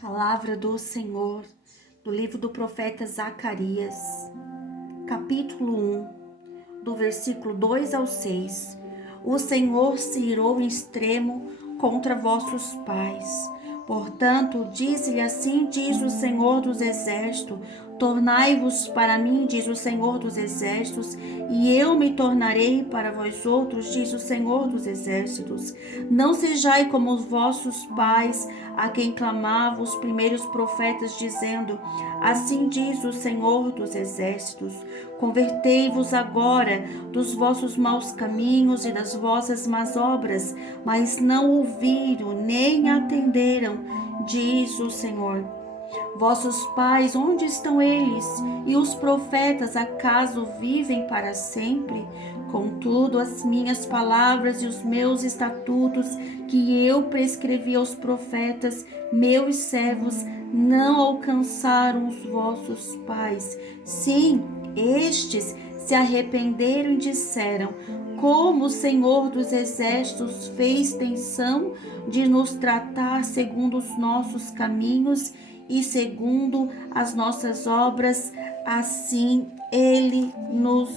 Palavra do Senhor, do livro do profeta Zacarias, capítulo 1, do versículo 2 ao 6. O Senhor se irou em extremo contra vossos pais. Portanto, diz-lhe assim, diz o Senhor dos Exércitos, tornai-vos para mim, diz o Senhor dos Exércitos, e eu me tornarei para vós outros, diz o Senhor dos Exércitos. Não sejai como os vossos pais, a quem clamavam os primeiros profetas, dizendo, assim diz o Senhor dos Exércitos, convertei-vos agora dos vossos maus caminhos e das vossas más obras, mas não ouviram, nem atenderam, diz o Senhor. Vossos pais, onde estão eles? E os profetas, acaso vivem para sempre? Contudo, as minhas palavras e os meus estatutos que eu prescrevi aos profetas, meus servos, não alcançaram os vossos pais. Sim, estes se arrependeram e disseram, como o Senhor dos Exércitos fez tensão de nos tratar segundo os nossos caminhos e segundo as nossas obras, assim ele nos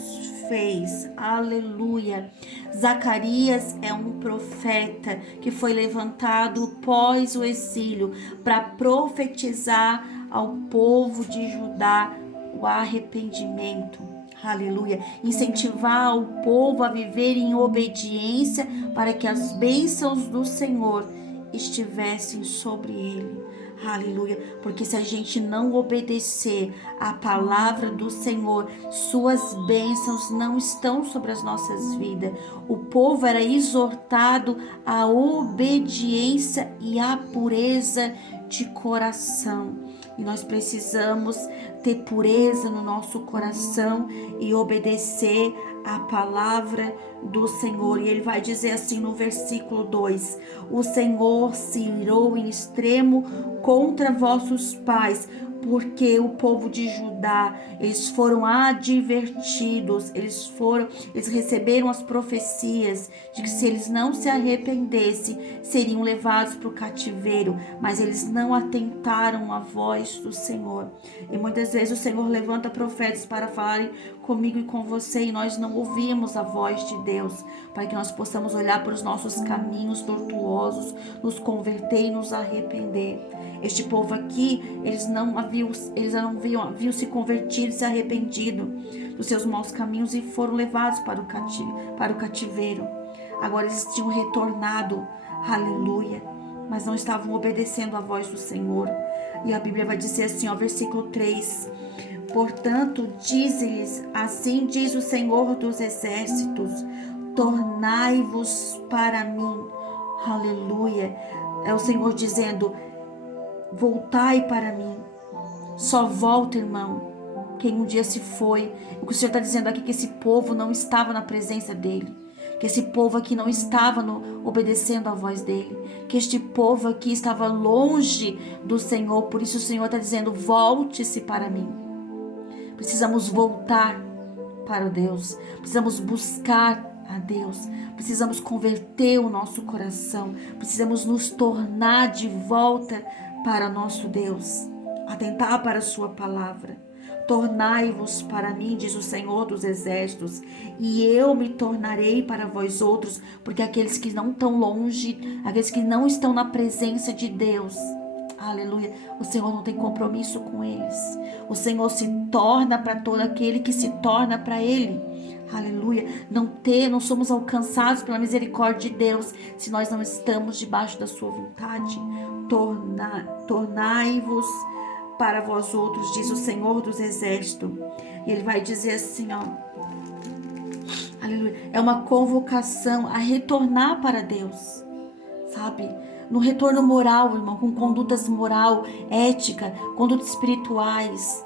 fez. Aleluia. Zacarias é um profeta que foi levantado pós o exílio para profetizar ao povo de Judá o arrependimento. Aleluia. Incentivar o povo a viver em obediência para que as bênçãos do Senhor estivessem sobre ele. Aleluia, porque se a gente não obedecer à palavra do Senhor, suas bênçãos não estão sobre as nossas vidas. O povo era exortado à obediência e à pureza de coração. E nós precisamos ter pureza no nosso coração e obedecer a palavra do Senhor. E ele vai dizer assim no versículo 2: o Senhor se irou em extremo contra vossos pais, porque o povo de Judá, eles foram advertidos, eles receberam as profecias de que se eles não se arrependessem, seriam levados para o cativeiro, mas eles não atentaram à voz do Senhor. E muitas vezes o Senhor levanta profetas para falarem comigo e com você, e nós não ouvimos a voz de Deus, para que nós possamos olhar para os nossos caminhos tortuosos, nos converter e nos arrepender. Este povo aqui, eles não haviam se convertido, se arrependido dos seus maus caminhos e foram levados para o cativeiro. Agora eles tinham retornado, aleluia, mas não estavam obedecendo à voz do Senhor. E a Bíblia vai dizer assim, ó, versículo 3, portanto, diz-lhes, assim diz o Senhor dos Exércitos, tornai-vos para mim, aleluia. É o Senhor dizendo, voltai para mim. Só volta, irmão, quem um dia se foi. O que o Senhor está dizendo aqui é que esse povo não estava na presença dele, que esse povo aqui não estava obedecendo à voz dele, que este povo aqui estava longe do Senhor. Por isso o Senhor está dizendo, volte-se para mim. Precisamos voltar para Deus, precisamos buscar a Deus, precisamos converter o nosso coração, precisamos nos tornar de volta para nosso Deus, atentar para a sua palavra. Tornai-vos para mim, diz o Senhor dos Exércitos, e eu me tornarei para vós outros, porque aqueles que não estão longe, aqueles que não estão na presença de Deus, aleluia, o Senhor não tem compromisso com eles. O Senhor se torna para todo aquele que se torna para Ele. Aleluia. Não somos alcançados pela misericórdia de Deus se nós não estamos debaixo da sua vontade. Tornai-vos para vós outros, diz o Senhor dos Exércitos. E Ele vai dizer assim, ó. Aleluia. É uma convocação a retornar para Deus, sabe? No retorno moral, irmão, com condutas moral, ética, condutas espirituais.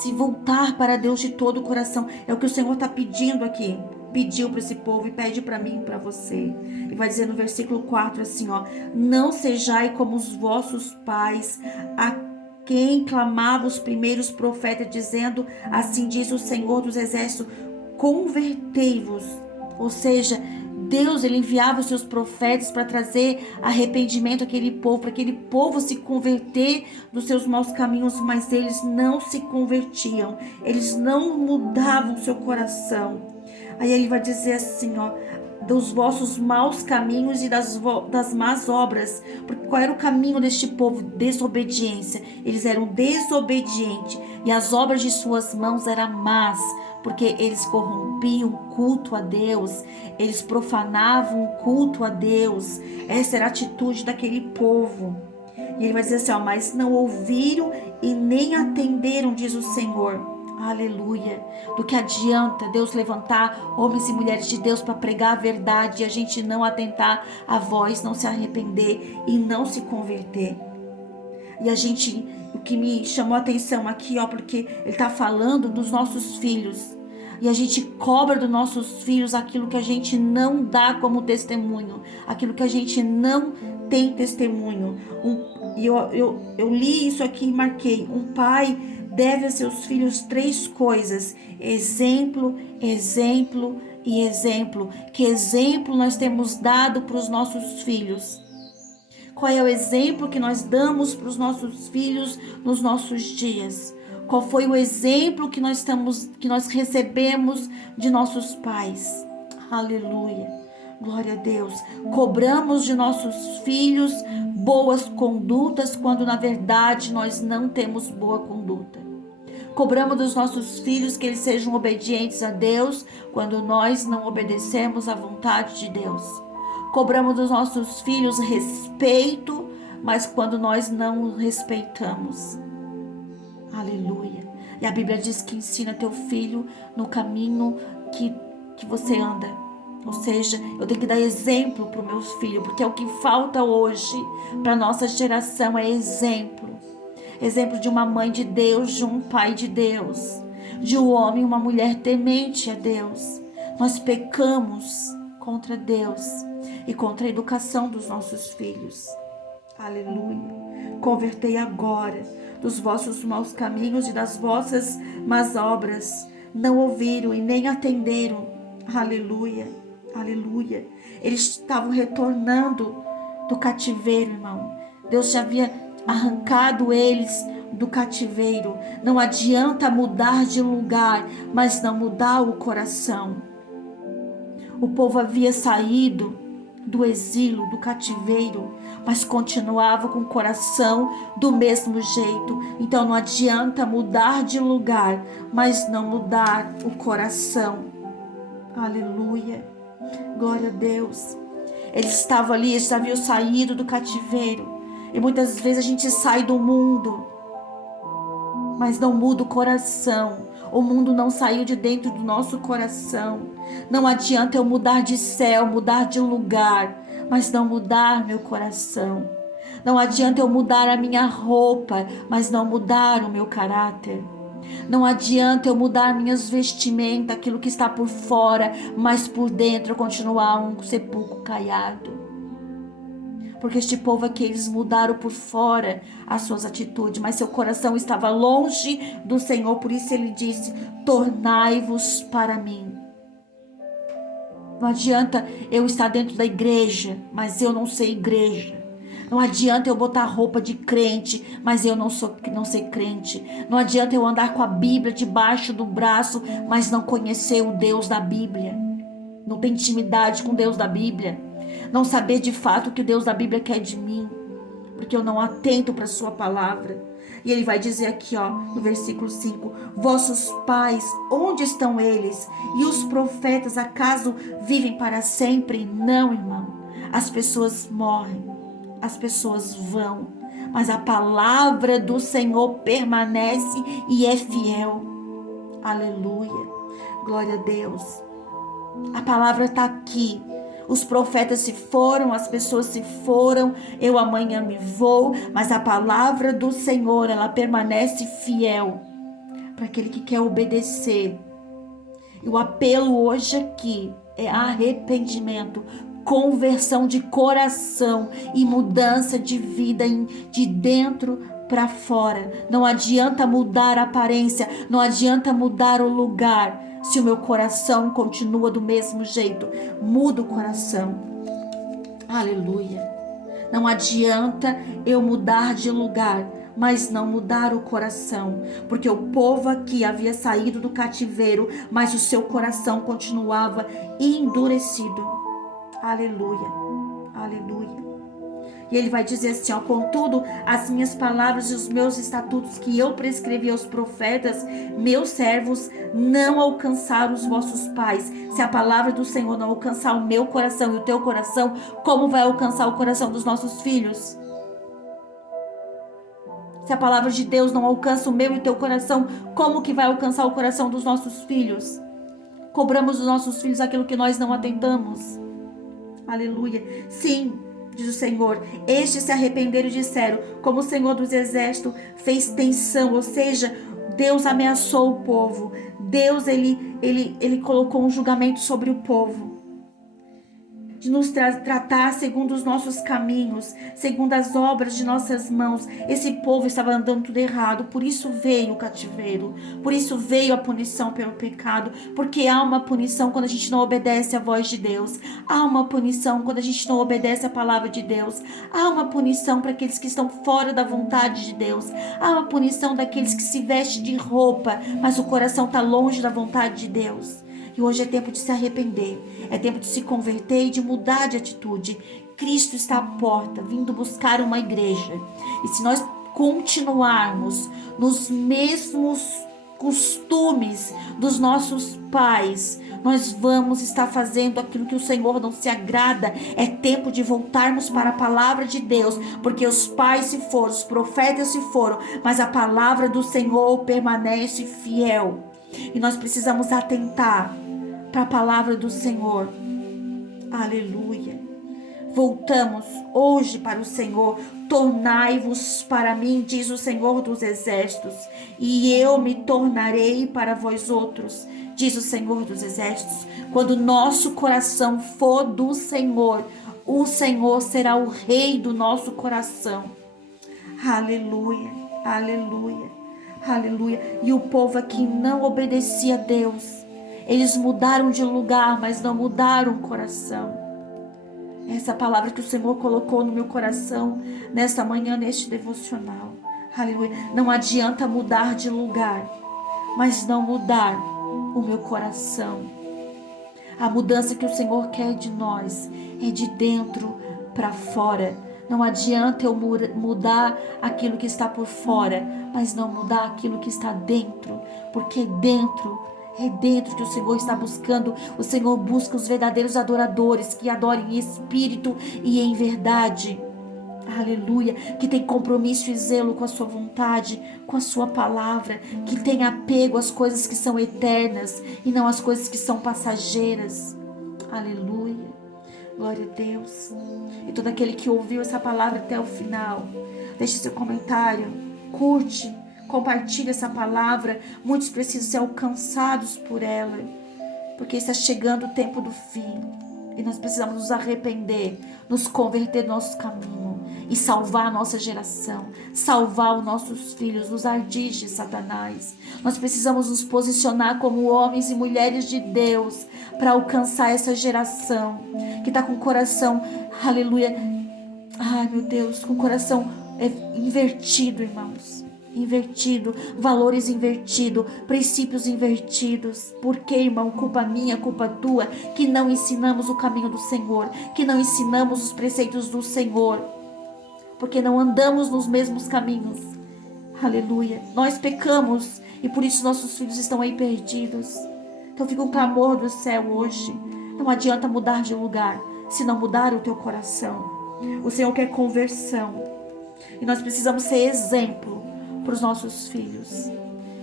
Se voltar para Deus de todo o coração. É o que o Senhor está pedindo aqui. Pediu para esse povo e pede para mim e para você. E vai dizer no versículo 4 assim, ó. Não sejai como os vossos pais, a quem clamavam os primeiros profetas, dizendo, assim diz o Senhor dos Exércitos, convertei-vos. Ou seja, Deus, ele enviava os seus profetas para trazer arrependimento àquele povo, para aquele povo se converter dos seus maus caminhos, mas eles não se convertiam, eles não mudavam o seu coração. Aí ele vai dizer assim, ó, dos vossos maus caminhos e das más obras. Porque qual era o caminho deste povo? Desobediência. Eles eram desobedientes e as obras de suas mãos eram más, porque eles corrompiam o culto a Deus, eles profanavam o culto a Deus. Essa era a atitude daquele povo. E ele vai dizer assim, ó, mas não ouviram e nem atenderam, diz o Senhor. Aleluia. Do que adianta Deus levantar homens e mulheres de Deus para pregar a verdade e a gente não atentar a voz, não se arrepender e não se converter. E a gente, o que me chamou a atenção aqui, ó, porque ele está falando dos nossos filhos. E a gente cobra dos nossos filhos aquilo que a gente não dá como testemunho, aquilo que a gente não tem testemunho. Eu li isso aqui e marquei. Um pai deve a seus filhos 3 coisas: exemplo, exemplo e exemplo. Que exemplo nós temos dado para os nossos filhos? Qual é o exemplo que nós damos para os nossos filhos nos nossos dias? Qual foi o exemplo que nós recebemos de nossos pais? Aleluia. Glória a Deus. Cobramos de nossos filhos boas condutas quando na verdade nós não temos boa conduta. Cobramos dos nossos filhos que eles sejam obedientes a Deus quando nós não obedecemos à vontade de Deus. Cobramos dos nossos filhos respeito, mas quando nós não respeitamos. Aleluia. E a Bíblia diz que ensina teu filho no caminho que você anda. Ou seja, eu tenho que dar exemplo para o meu filho, porque é o que falta hoje para a nossa geração, é exemplo. Exemplo de uma mãe de Deus, de um pai de Deus, de um homem e uma mulher temente a Deus. Nós pecamos contra Deus e contra a educação dos nossos filhos. Aleluia. Convertei agora dos vossos maus caminhos e das vossas más obras. Não ouviram e nem atenderam. Aleluia. Aleluia. Eles estavam retornando do cativeiro, irmão. Deus já havia arrancado eles do cativeiro. Não adianta mudar de lugar, mas não mudar o coração. O povo havia saído do exílio, do cativeiro, mas continuava com o coração do mesmo jeito. Então não adianta mudar de lugar, mas não mudar o coração. Aleluia. Glória a Deus. Eles estavam ali, eles haviam saído do cativeiro. E muitas vezes a gente sai do mundo, mas não muda o coração. O mundo não saiu de dentro do nosso coração. Não adianta eu mudar de céu, mudar de lugar, mas não mudar meu coração. Não adianta eu mudar a minha roupa, mas não mudar o meu caráter. Não adianta eu mudar minhas vestimentas, aquilo que está por fora, mas por dentro eu continuar um sepulcro caiado. Porque este povo aqui, eles mudaram por fora as suas atitudes, mas seu coração estava longe do Senhor. Por isso ele disse: tornai-vos para mim. Não adianta eu estar dentro da igreja, mas eu não sei igreja. Não adianta eu botar roupa de crente, mas eu não sei crente. Não adianta eu andar com a Bíblia debaixo do braço, mas não conhecer o Deus da Bíblia. Não ter intimidade com o Deus da Bíblia. Não saber de fato o que o Deus da Bíblia quer de mim, porque eu não atento para a sua palavra. E ele vai dizer aqui, ó, no versículo 5: vossos pais, onde estão eles? E os profetas, acaso vivem para sempre? Não, irmão. As pessoas morrem, as pessoas vão, mas a palavra do Senhor permanece e é fiel. Aleluia. Glória a Deus. A palavra está aqui. Os profetas se foram, as pessoas se foram, eu amanhã me vou, mas a palavra do Senhor, ela permanece fiel para aquele que quer obedecer. E o apelo hoje aqui é arrependimento, conversão de coração e mudança de vida de dentro para fora. Não adianta mudar a aparência, não adianta mudar o lugar, Se o meu coração continua do mesmo jeito, muda o coração. Aleluia. Não adianta eu mudar de lugar, mas não mudar o coração, porque o povo aqui havia saído do cativeiro, mas o seu coração continuava endurecido. Aleluia, aleluia. E ele vai dizer assim, ó: contudo, as minhas palavras e os meus estatutos que eu prescrevi aos profetas, meus servos, não alcançaram os vossos pais. Se a palavra do Senhor não alcançar o meu coração e o teu coração, como vai alcançar o coração dos nossos filhos? Se a palavra de Deus não alcança o meu e o teu coração, como que vai alcançar o coração dos nossos filhos? Cobramos dos nossos filhos aquilo que nós não atentamos. Aleluia. Sim, diz o Senhor, estes se arrependeram e disseram, como o Senhor dos Exércitos fez tensão, ou seja, Deus ameaçou o povo. Deus, ele colocou um julgamento sobre o povo, de nos tratar segundo os nossos caminhos, segundo as obras de nossas mãos. Esse povo estava andando tudo errado, por isso veio o cativeiro, por isso veio a punição pelo pecado, porque há uma punição quando a gente não obedece à voz de Deus, há uma punição quando a gente não obedece à palavra de Deus, há uma punição para aqueles que estão fora da vontade de Deus, há uma punição daqueles que se vestem de roupa, mas o coração está longe da vontade de Deus. E hoje é tempo de se arrepender, é tempo de se converter e de mudar de atitude. Cristo está à porta, vindo buscar uma igreja. E se nós continuarmos nos mesmos costumes dos nossos pais, nós vamos estar fazendo aquilo que o Senhor não se agrada. É tempo de voltarmos para a palavra de Deus, porque os pais se foram, os profetas se foram, mas a palavra do Senhor permanece fiel. E nós precisamos atentar para a palavra do Senhor. Aleluia. Voltamos hoje para o Senhor. Tornai-vos para mim, diz o Senhor dos Exércitos, e eu me tornarei para vós outros, diz o Senhor dos Exércitos. Quando nosso coração for do Senhor, o Senhor será o rei do nosso coração. Aleluia, aleluia, aleluia. E o povo aqui não obedecia a Deus. Eles mudaram de lugar, mas não mudaram o coração. Essa palavra que o Senhor colocou no meu coração nesta manhã, neste devocional. Aleluia. Não adianta mudar de lugar, mas não mudar o meu coração. A mudança que o Senhor quer de nós é de dentro para fora. Não adianta eu mudar aquilo que está por fora, mas não mudar aquilo que está dentro, porque é dentro que o Senhor está buscando. O Senhor busca os verdadeiros adoradores, que adorem em espírito e em verdade. Aleluia. Que tem compromisso e zelo com a sua vontade, com a sua palavra. Que tem apego às coisas que são eternas e não às coisas que são passageiras. Aleluia. Glória a Deus. E todo aquele que ouviu essa palavra até o final, deixe seu comentário, curte, compartilhe essa palavra. Muitos precisam ser alcançados por ela, porque está chegando o tempo do fim e nós precisamos nos arrepender, nos converter do nosso caminho e salvar a nossa geração, salvar os nossos filhos dos ardis de Satanás. Nós precisamos nos posicionar como homens e mulheres de Deus para alcançar essa geração que está com o coração, aleluia, ai meu Deus, com o coração invertido, irmãos. Invertido, valores invertidos, princípios invertidos. Por que, irmão? Culpa minha, culpa tua, que não ensinamos o caminho do Senhor, que não ensinamos os preceitos do Senhor, porque não andamos nos mesmos caminhos. Aleluia. Nós pecamos e por isso nossos filhos estão aí perdidos. Então fica um clamor do céu hoje. Não adianta mudar de lugar se não mudar o teu coração. O Senhor quer conversão e nós precisamos ser exemplo para os nossos filhos.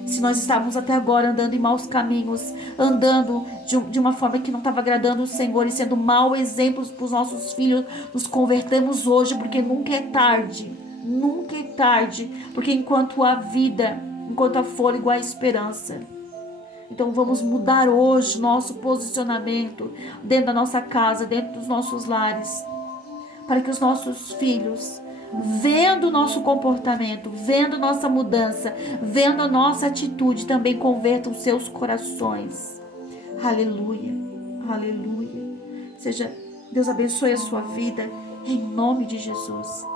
Se nós estávamos até agora andando em maus caminhos, andando de uma forma que não estava agradando o Senhor e sendo mau exemplos para os nossos filhos, nos convertemos hoje, porque nunca é tarde, porque enquanto há vida, enquanto há fôlego, há esperança. Então vamos mudar hoje nosso posicionamento dentro da nossa casa, dentro dos nossos lares, para que os nossos filhos, vendo o nosso comportamento, vendo nossa mudança, vendo a nossa atitude, também convertam seus corações. Aleluia, aleluia. Deus abençoe a sua vida, em nome de Jesus.